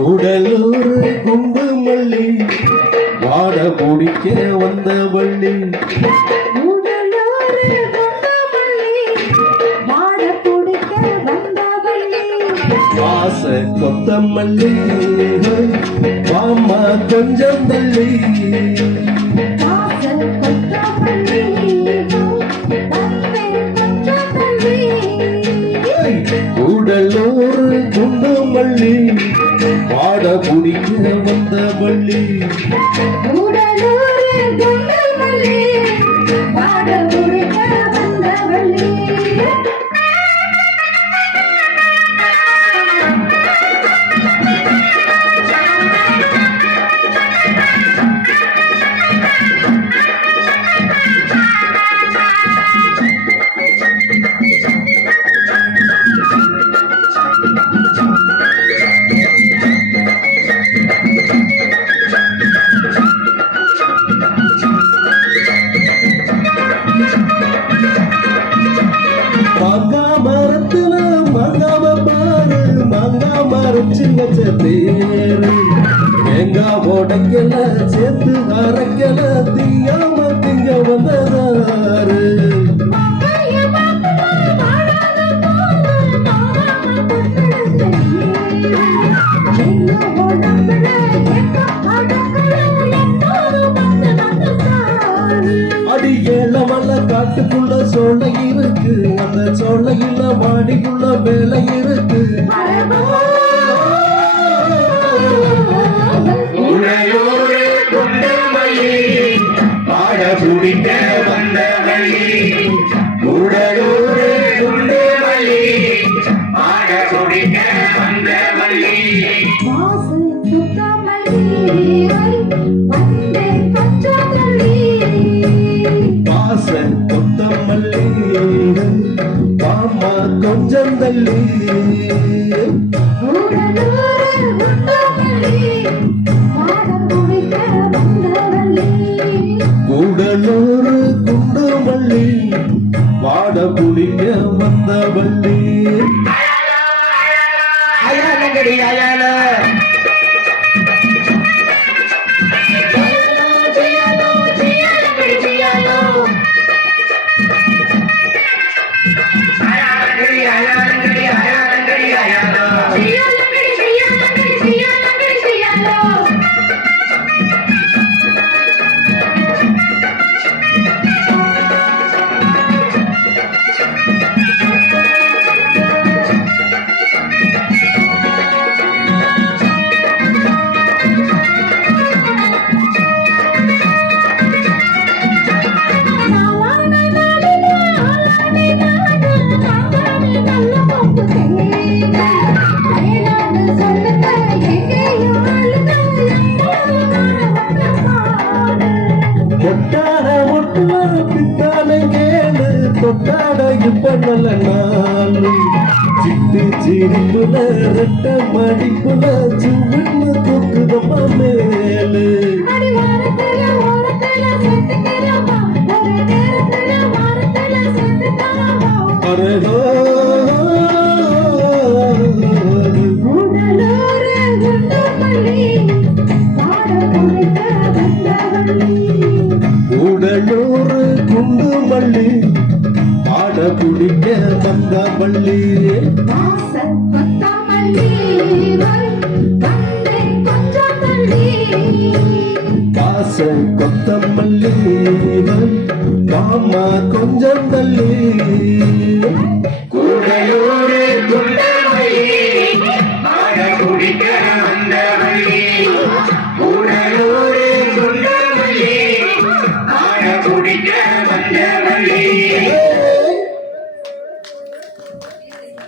உடலூர் குண்டு மல்லி வாட பிடிக்க வந்த வள்ளி ஆச கொத்தமல்லி வாமா கொஞ்சம் தள்ளி உடலூர் குண்டு மல்லி வாட பிடிக்க வந்த வள்ளி மரத்துல மங்காம பாரு மங்கா மறைச்சு வச்ச பேரு எங்கா உடைக்கல சேர்த்து அரைக்கல தீயாம திங்க வந்ததாரு அடி ஏழமல்ல காட்டுக்குள்ள சோலை இருக்கு அந்த சோலையில மாடிக்குள்ள வேலை இருக்கு பாட பிடிக்க வந்த வழி உடலூரே குண்டு மல்லி பாட பிடிக்க வந்த வழி கொத்தமல்லி வாமா கொஞ்சம் தள்ளி கூடலூர் குண்டு மல்லி வாட புடிக்க வந்த வள்ளி அயாலங்கடி அயால தொட்டாட இப்ப நல்ல நாளு சிட்டு சிரிப்புல ரெட்ட மடிப்புல சும்மின்னு தூக்குதப்பா மேலு அரகோ உடலூர் குண்டு மல்லி பாட பிடிக்க வந்த வள்ளி காச கொத்தமல்லி மாமா கொஞ்சம் தள்ளி